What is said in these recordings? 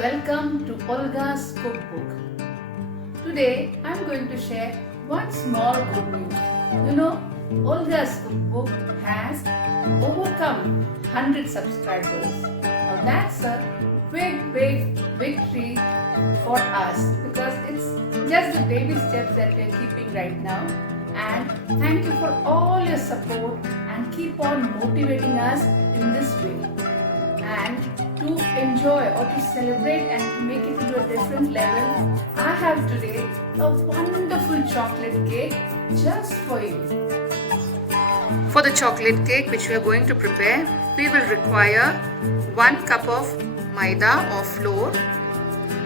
Welcome to Olga's Cookbook. Today I'm going to share one small good news. Olga's Cookbook has overcome 100 subscribers. Now that's a big victory for us because it's just the baby steps that we're keeping right now. And thank you for all your support and keep on motivating us in this way. And to enjoy or to celebrate and to make it to a different level, I have today a wonderful chocolate cake just for you. For the chocolate cake which we are going to prepare, we will require 1 cup of maida or flour.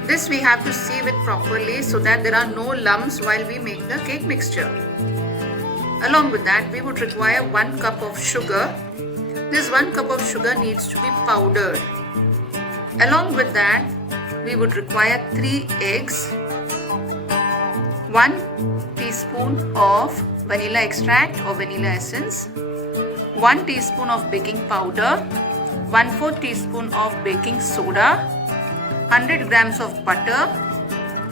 This we have to sieve it properly so that there are no lumps while we make the cake mixture. Along with that, we would require 1 cup of sugar. This 1 cup of sugar needs to be powdered. Along with that, we would require 3 eggs, 1 teaspoon of vanilla extract or vanilla essence, 1 teaspoon of baking powder, 1/4 teaspoon of baking soda, 100 grams of butter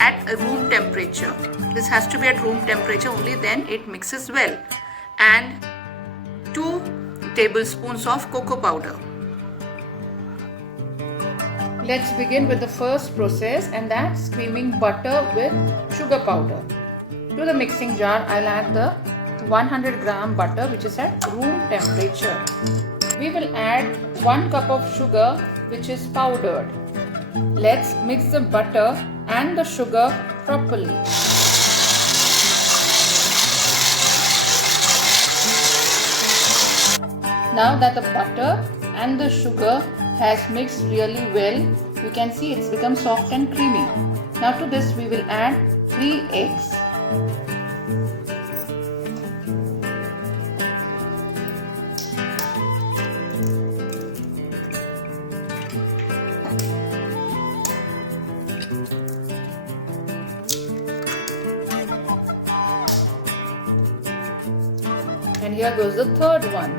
at room temperature. This has to be at room temperature, only then it mixes well, and 2 tablespoons of cocoa powder. Let's begin with the first process, and that's creaming butter with sugar powder. To the mixing jar, I'll add the 100 gram butter which is at room temperature. We will add 1 cup of sugar which is powdered. Let's mix the butter and the sugar properly. Now that the butter and the sugar has mixed really well, you can see it's become soft and creamy. Now to this we will add 3 eggs. And here goes the third one.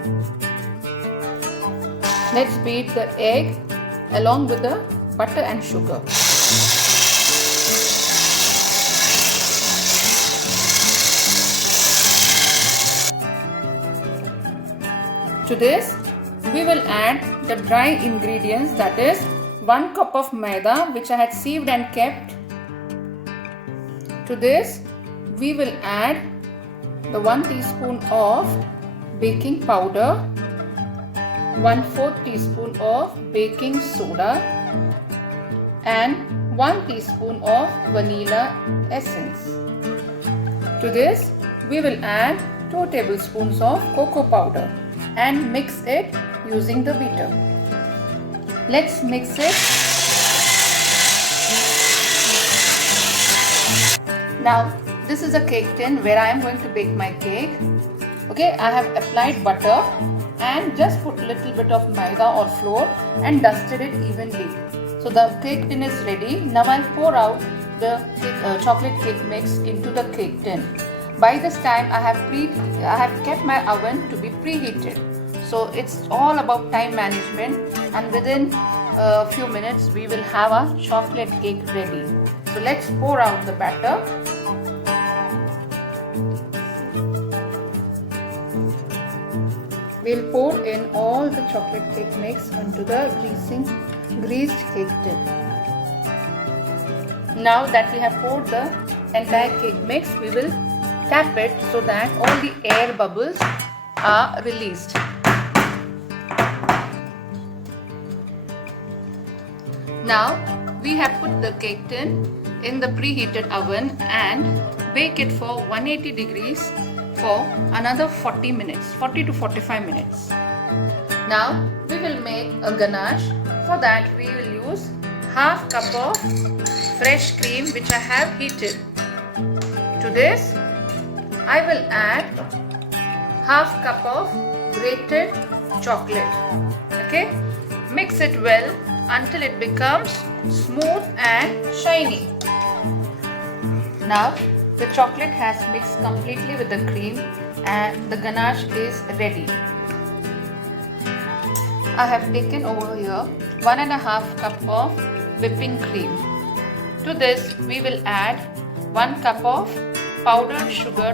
Let's beat the egg along with the butter and sugar. To this, we will add the dry ingredients, that is 1 cup of maida which I had sieved and kept. To this, we will add the 1 teaspoon of baking powder, 1/4 teaspoon of baking soda, and 1 teaspoon of vanilla essence. To this, we will add 2 tablespoons of cocoa powder and mix it using the beater. Let's mix it. Now, this is a cake tin where I am going to bake my cake. Okay, I have applied butter and just put a little bit of maida or flour and dusted it evenly. So the cake tin is ready. Now I'll pour out the chocolate cake mix into the cake tin. By this time I have kept my oven to be preheated. So it's all about time management, and within a few minutes we will have our chocolate cake ready. So let's pour out the batter. We'll pour in all the chocolate cake mix into the greased cake tin. Now that we have poured the entire cake mix, we will tap it so that all the air bubbles are released. Now we have put the cake tin in the preheated oven and bake it for 180 degrees for another 40 to 45 minutes. Now we will make a ganache. For that we will use 1/2 cup of fresh cream which I have heated. To this I will add 1/2 cup of grated chocolate. Okay, mix it well until it becomes smooth and shiny. Now the chocolate has mixed completely with the cream and the ganache is ready. I have taken over here 1.5 cup of whipping cream. To this we will add 1 cup of powdered sugar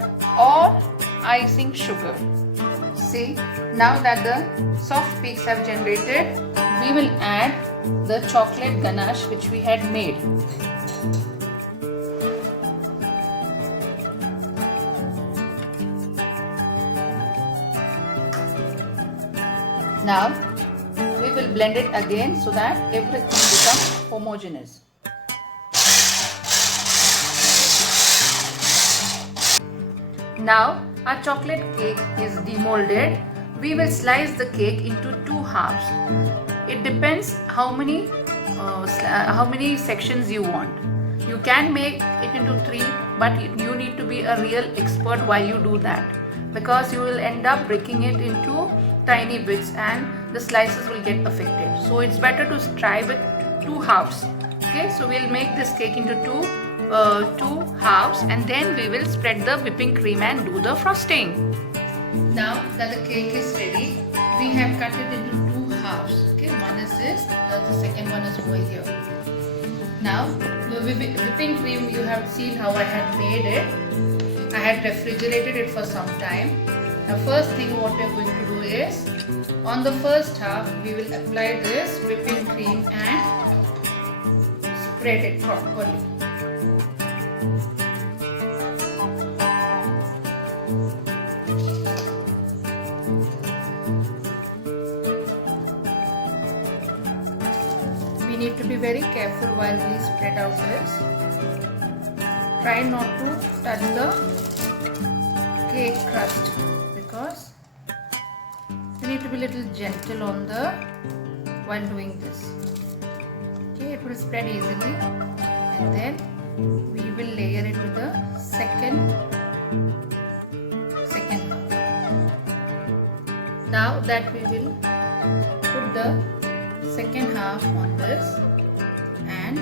or icing sugar. See, now that the soft peaks have generated, we will add the chocolate ganache which we had made. Now we will blend it again so that everything becomes homogeneous. Now our chocolate cake is demolded. We will slice the cake into 2 halves. It depends how many sections you want. You can make it into 3, but you need to be a real expert while you do that, because you will end up breaking it into tiny bits and the slices will get affected. So it's better to try with 2 halves. Okay, so we'll make this cake into two halves, and then we will spread the whipping cream and do the frosting. Now that the cake is ready, we have cut it into 2 halves. Okay, one is this, the second one is over here. Now the whipping cream, you have seen how I had made it. I had refrigerated it for some time. Now first thing what we are going to do is, on the first half we will apply this whipping cream and spread it properly. We need to be very careful while we spread out this. Try not to touch the cake crust, because we need to be a little gentle on the while doing this. Okay, it will spread easily, and then we will layer it with the second half. Now that we will put the second half on this and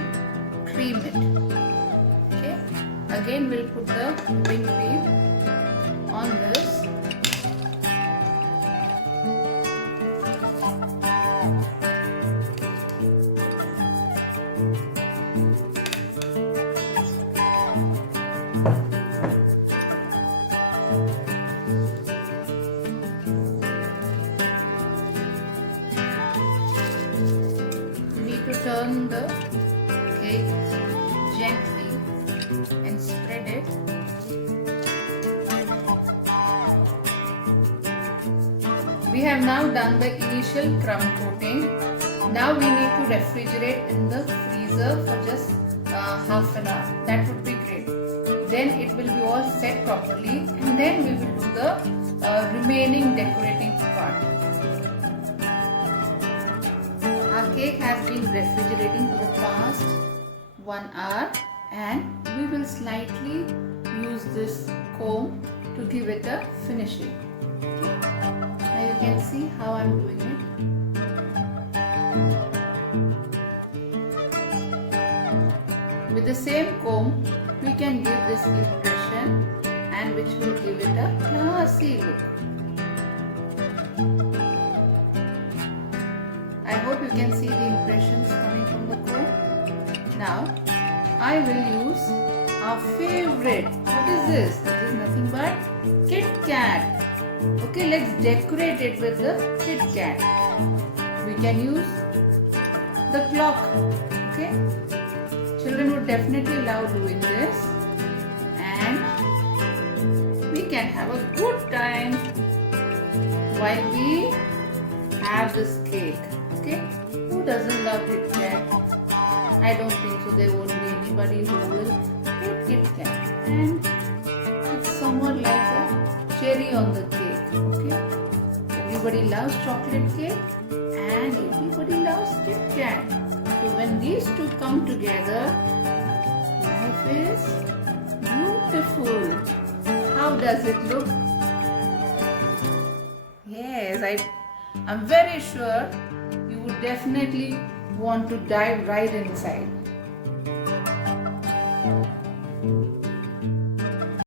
cream it. Okay, again we'll put the whipping cream on this. Turn the cake gently and spread it. We have now done the initial crumb coating. Now we need to refrigerate in the freezer for just half an hour. That would be great. Then it will be all set properly, and then we will do the remaining decorating part. Our cake has been refrigerating for the past 1 hour, and we will slightly use this comb to give it a finishing. Now you can see how I am doing it. With the same comb, we can give this impression, and which will give it a classy look. I hope you can see the impressions coming from the comb. Now I will use our favorite. What is this? This is nothing but Kit Kat. Okay, let's decorate it with the Kit Kat. We can use the clock. Okay, children would definitely love doing this, and we can have a good time while we have this cake. Okay, who doesn't love Kit Kat? I don't think so. There won't be anybody who will hate Kit Kat, and it's somewhat like a cherry on the cake. Okay, everybody loves chocolate cake, and everybody loves Kit Kat. So when these two come together, life is beautiful. How does it look? Yes, I'm very sure you would definitely want to dive right inside.